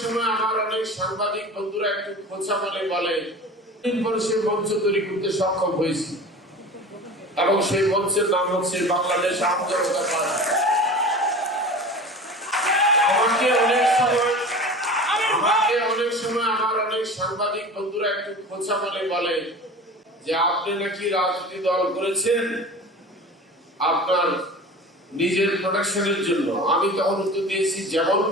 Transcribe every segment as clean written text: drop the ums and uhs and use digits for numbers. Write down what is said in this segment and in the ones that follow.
সময় আমার অনেক সাংবাদিক বন্ধুরা একটু খোঁচা বলে সে মঞ্চ তৈরি করতে সক্ষম হয়েছি এবং সেই মঞ্চের নাম হচ্ছে বাংলাদেশ আম জনতা পার্টি। আমাকে অনেক সময় আমার অনেক সাংবাদিক বন্ধুরা একটু খোঁচা বলে যে আপনি নাকি রাজনীতি দল করেছেন আপনার নিজের প্রোটেকশনের জন্য। আমি তখন উত্তর দিয়েছি যেমন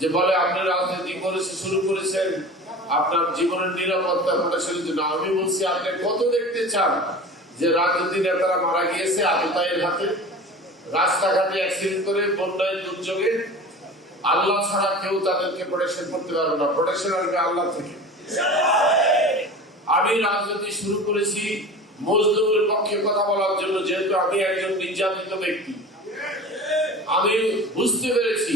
যে বলে আপনি রাজনীতি শুরু করেছেন আপনার জীবনের নিরাপত্তা প্রোটেকশনের জন্য। আমি বলছি আপনি কত দেখতে চান যে রাজনীতি নেতারা মারা গিয়েছে আততায়ীর হাতে, রাস্তাঘাটে অ্যাক্সিডেন্ট করে, বন্যায়, দুর্যোগে। আল্লাহ ছাড়া কেউ তাদেরকে প্রোটেকশন করতে পারবে না, প্রোটেকশন আসবে আল্লাহ থেকে। আমি রাজনীতি শুরু করেছি মজলুমের পক্ষে কথা বলার জন্য, যেহেতু আমি একজন নির্যাতিত ব্যক্তি। আমি বুঝতে পেরেছি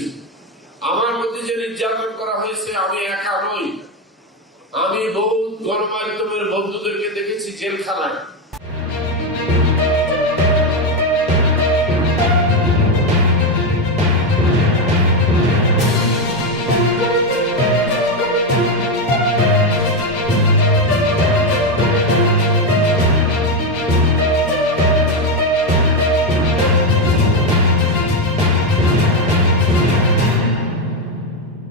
আমার প্রতি যে নির্যাতন করা হয়েছে আমি একা নই। আমি বহু গণমাধ্যমের বন্ধুদেরকে দেখেছি জেলখানায়,